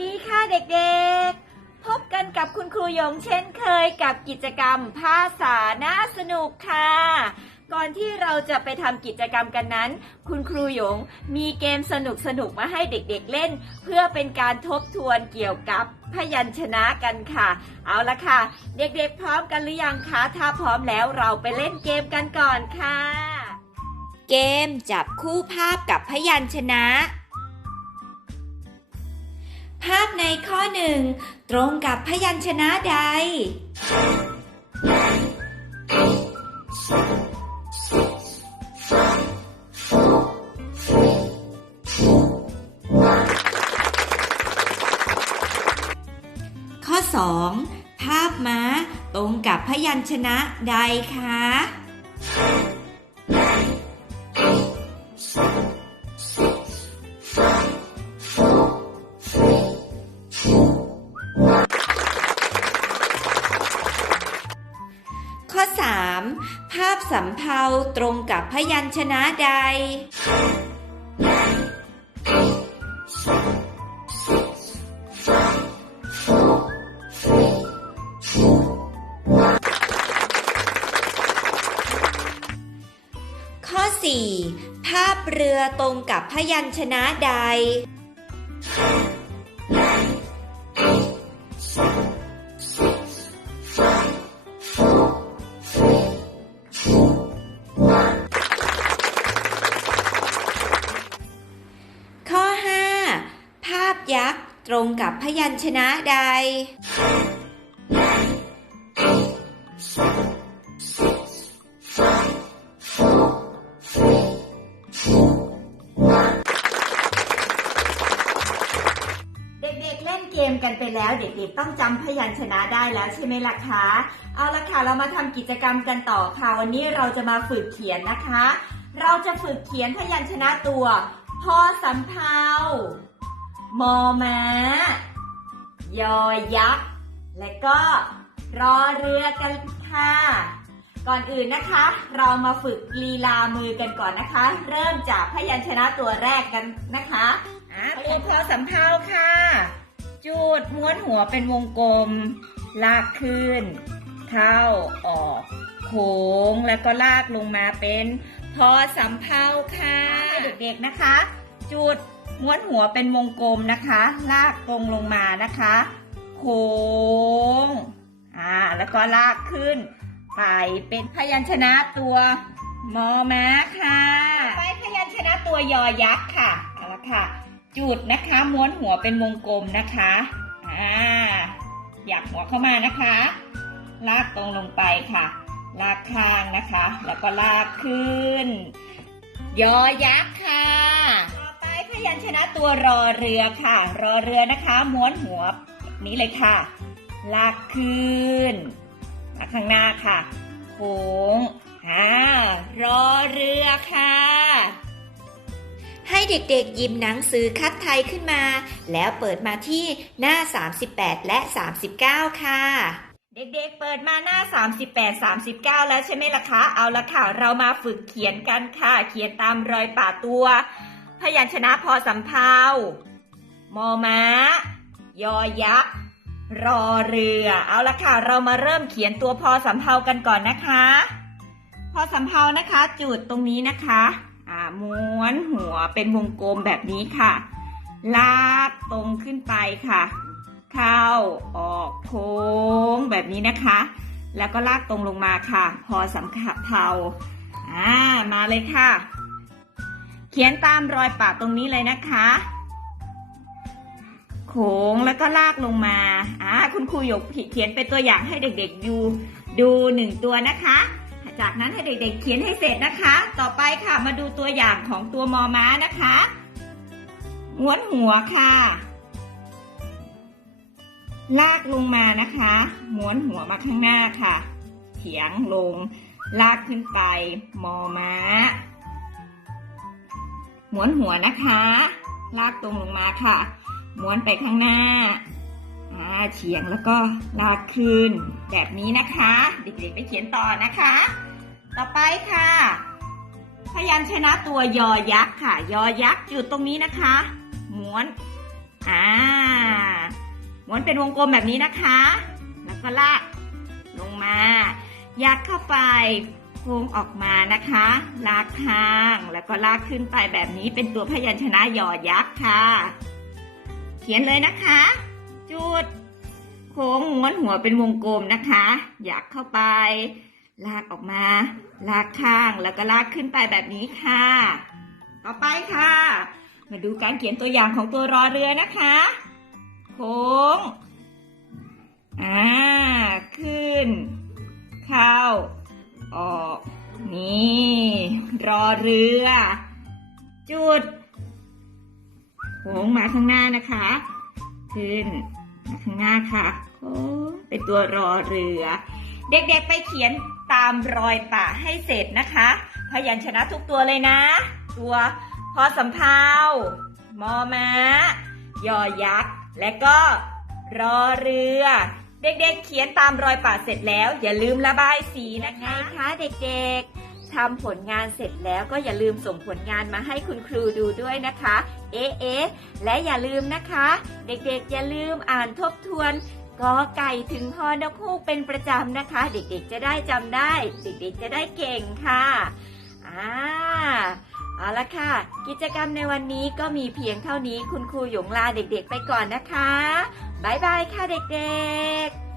ดีค่ะเด็กๆ พบกันกับคุณครูยงเช่นเคยกับกิจกรรมภาษาน่าสนุกค่ะ ก่อนที่เราจะไปทำกิจกรรมกันนั้น คุณครูหยงมีเกมสนุกสนุกมาให้เด็กๆเล่น เพื่อเป็นการทบทวนเกี่ยวกับพยัญชนะกันค่ะ เอาละค่ะ เด็กๆพร้อมกันหรือยังคะ ถ้าพร้อมแล้วเราไปเล่นเกมกันก่อนค่ะ เกมจับคู่ภาพกับพยัญชนะ ภาพในข้อหนึ่งตรงกับพยัญชนะใด ข้อ 2 ภาพม้าตรงกับพยัญชนะใดคะ 3 ภาพสำเภาตรงกับพยัญชนะใด ข้อ 4 ภาพเรือตรงกับพยัญชนะใด ยักษ์ตรงกับพยัญชนะใด เด็กๆเล่นเกมกันไปแล้ว เด็กๆต้องจำพยัญชนะได้แล้วใช่ไหมล่ะคะ เอาละค่ะเรามาทำกิจกรรมกันต่อค่ะ วันนี้เราจะมาฝึกเขียนนะคะ เราจะฝึกเขียนพยัญชนะตัวพอสำเภา มอม้ายอยักษ์ และก็รอเรือกันค่ะ ก่อนอื่นนะคะ เรามาฝึกลีลามือกันก่อนนะคะ เริ่มจากพยัญชนะตัวแรกกันนะคะอ่าตัวพอสำเภาค่ะ จูดม้วนหัวเป็นวงกลม ลากขึ้น เข้าออกโค้งแล้วก็ลากลงมาเป็นพอสำเภาค่ะให้เด็กๆนะคะ จุด ม้วนหัวเป็นวงกลมนะคะ ลากตรงลงมานะคะ โค้งอ่าแล้วก็ลากขึ้น ไปเป็นพยัญชนะตัวมอม้าค่ะไปพยัญชนะตัวยอยักษ์ค่ะเอาละค่ะ จุดนะคะ ม้วนหัวเป็นวงกลมนะคะอ่าอยากหัวเข้ามานะคะ ลากตรงลงไปค่ะ ลากข้างนะคะ แล้วก็ลากขึ้น ยอยักษ์ค่ะ ยัญชนะตัวรอเรือค่ะ รอเรือนะคะ ม้วนหัวแบบนี้เลยค่ะ ลากขึ้นมาข้างหน้าค่ะโค้งอ่ารอเรือค่ะ ให้เด็กๆหยิบหนังสือคัดไทยขึ้นมา แล้วเปิดมาที่หน้า 38 และ 39 ค่ะเด็กๆ เปิดมาหน้า 38 39 แล้วใช่ไหมล่ะคะ เอาละค่ะ เรามาฝึกเขียนกันค่ะ เขียนตามรอยป่าตัว พยัญชนะพอสำเภามอม้า ยอยักษ์ รอเรือ เอาละค่ะ เรามาเริ่มเขียนตัวพอสำเภากันก่อนนะคะ พอสำเภานะคะ จุดตรงนี้นะคะอ่าม้วนหัวเป็นวงกลมแบบนี้ค่ะ ลากตรงขึ้นไปค่ะ เข้าออกโค้งแบบนี้นะคะ แล้วก็ลากตรงลงมาค่ะ พอสำเภาอ่ามาเลยค่ะ ขียนตามรอยปากตรงนี้เลยนะคะโค้งแล้วก็ลากลงมา อ่า คุณครูหยกเขียนเป็นตัวอย่างให้เด็กๆดูดูหนึ่งตัวนะคะ จากนั้นให้เด็กๆเขียนให้เสร็จนะคะ ต่อไปค่ะมาดูตัวอย่างของตัวมอม้านะคะม้วนหัวค่ะ ลากลงมานะคะม้วนหัวมาข้างหน้าค่ะเขียงลง ลากขึ้นไป มอม้า ม้วนหัวนะคะ ลากตรงลงมาค่ะ ม้วนไปข้างหน้าอ่าเฉียงแล้วก็ลากขึ้น แบบนี้นะคะ เด็กๆไปเขียนต่อนะคะ ต่อไปค่ะ พยัญชนะตัวยอยักษ์ค่ะ ยอยักษ์จุดตรงนี้นะคะ ม้วนอ่าม้วนเป็นวงกลมแบบนี้นะคะ แล้วก็ลากลงมา ยัดเข้าไป โค้งออกมานะคะ ลากข้าง แล้วก็ลากขึ้นไปแบบนี้เป็นตัวพยัญชนะยอยักษ์ค่ะ เขียนเลยนะคะ จุด โค้งม้วนหัวเป็นวงกลมนะคะ ยักเข้าไป ลากออกมา ลากข้างแล้วก็ลากขึ้นไปแบบนี้ค่ะ ต่อไปค่ะ มาดูการเขียนตัวอย่างของตัวรอเรือนะคะ โค้ง เรือ จุดโค้งมาข้างหน้านะคะ ขึ้นมาข้างหน้าค่ะโค้งเป็นตัวรอเรือ เด็กๆไปเขียนตามรอยป่าให้เสร็จนะคะ พยัญชนะทุกตัวเลยนะ ตัวพอสำเภามอม้ายอยักษ์ และก็รอเรือ เด็กๆเขียนตามรอยป่าเสร็จแล้ว อย่าลืมระบายสีนะคะคะเด็กๆ ทำผลงานเสร็จแล้วก็อย่าลืมส่งผลงานมาให้คุณครูดูด้วยนะคะ เอ๊ะและอย่าลืมนะคะ เด็กๆ อย่าลืมอ่านทบทวนกอไก่ถึงฮอนกฮูกเป็นประจำนะคะ เด็กๆจะได้จำได้ เด็กๆจะได้เก่งค่ะอ่าเอาละค่ะ กิจกรรมในวันนี้ก็มีเพียงเท่านี้คุณครูหยงลาเด็กๆไปก่อนนะคะ บ๊ายบายค่ะเด็กๆ